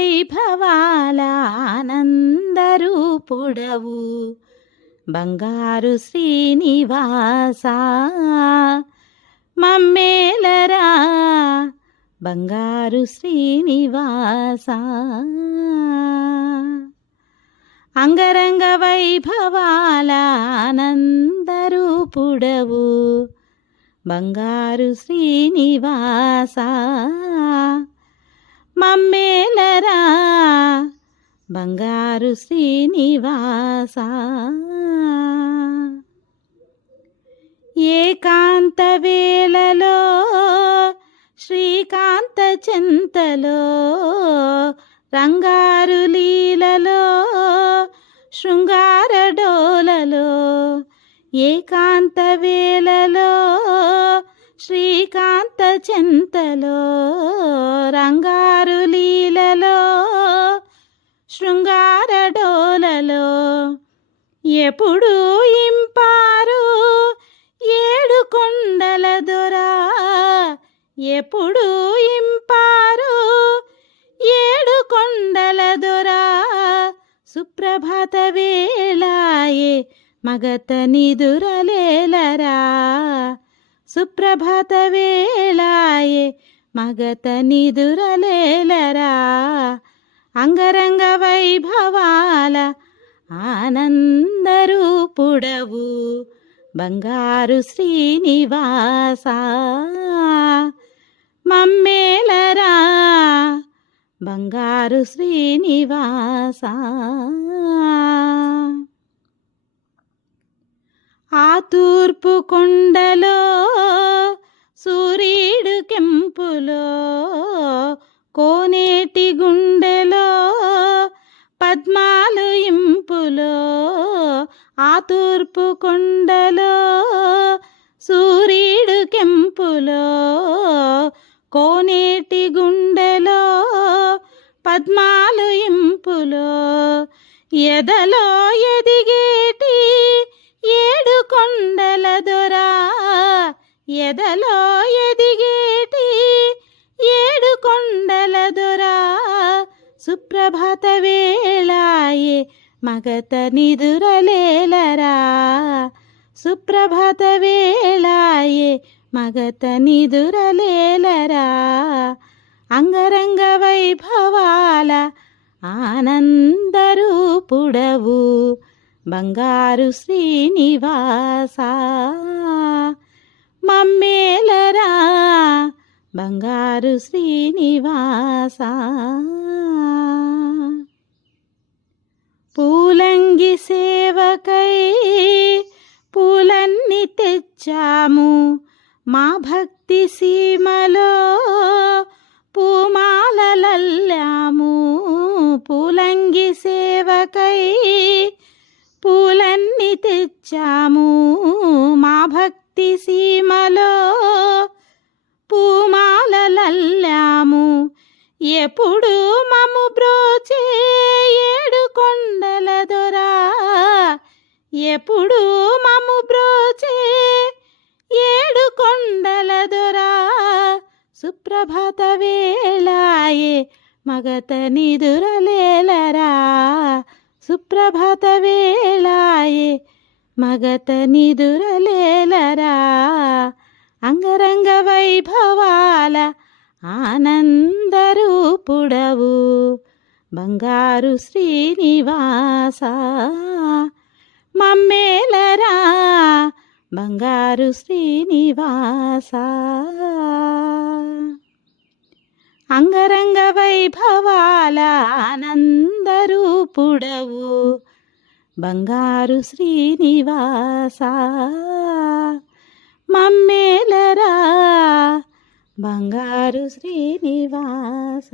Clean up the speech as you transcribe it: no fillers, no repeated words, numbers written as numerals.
వైభవాల ఆనందరూపుడవు బంగారు శ్రీనివాస మమ్మేలరా బంగారు శ్రీనివాస. అంగరంగ వైభవాల ఆనందరూపుడవు బంగారు శ్రీనివాస మమ్మేలరా బంగారు శ్రీనివాస. ఏకాంత వేళలో శ్రీకాంత చింతలో రంగారు లీలలో శృంగార డోలలో ఏకాంత వేళలో శ్రీకాంత చింతలో రంగారు లీలలో శృంగార డోలలో ఎప్పుడు ఇంపారు ఏడు కొండల దొరా ఎప్పుడు ఇంపారు ఏడు కొండల దొరా సుప్రభాత వేళాయే మగత నిదురలేలరా సుప్రభాత వేళాయే మగత నిదురలేలరా. అంగరంగ వైభవాల ఆనందరూపుడవు బంగారు శ్రీనివాస మమ్మేలరా బంగారు శ్రీనివాస. ఆ తూర్పు కొండలో సూర్యుడు కెంపులో కోనేటి గుండెలో పద్మాలు ఇంపులో ఆ తూర్పు కొండలో సూర్యుడు కెంపులో కోనేటి గుండెలో పద్మాలు ఇంపులో ఎదలో ఎదిగేటి ఏడు కొండల దొరా ఎదలో ఎదిగేటి ఏడు కొండల దొరా సుప్రభాత వేళాయే మగత నిదురలేలరా సుప్రభాత వేళాయే మగత నిదురలేలరా. అంగరంగ వైభవాల ఆనందరూపుడవు బంగారు శ్రీనివాస మమ్మేలరా బంగారు శ్రీనివాస. పూలంగి సేవకై పూలన్నీ తెచ్చాము మా భక్తి సీమలో పూమాలలల్లాము పూలంగి సేవకై పూలన్నీ తెచ్చాము మా భక్తి సీమలో పూమాలలల్లాము ఎప్పుడు మము బ్రోచే ఏడు కొండల దొరా ఎప్పుడు మము బ్రోచే ఏడు కొండల దొరా సుప్రభాత వేళాయే మగత నిదురలేలరా సుప్రభాత వేళాయే మగత నిదురలేలరా. అంగరంగ వైభవాల ఆనందరూపుడవు బంగారు శ్రీనివాస మమ్మేలరా బంగారు శ్రీనివాస. అంగరంగ వైభవాల ఆనందరూపుడవు బంగారు శ్రీనివాస మమ్మేలరా బంగారు శ్రీనివాస.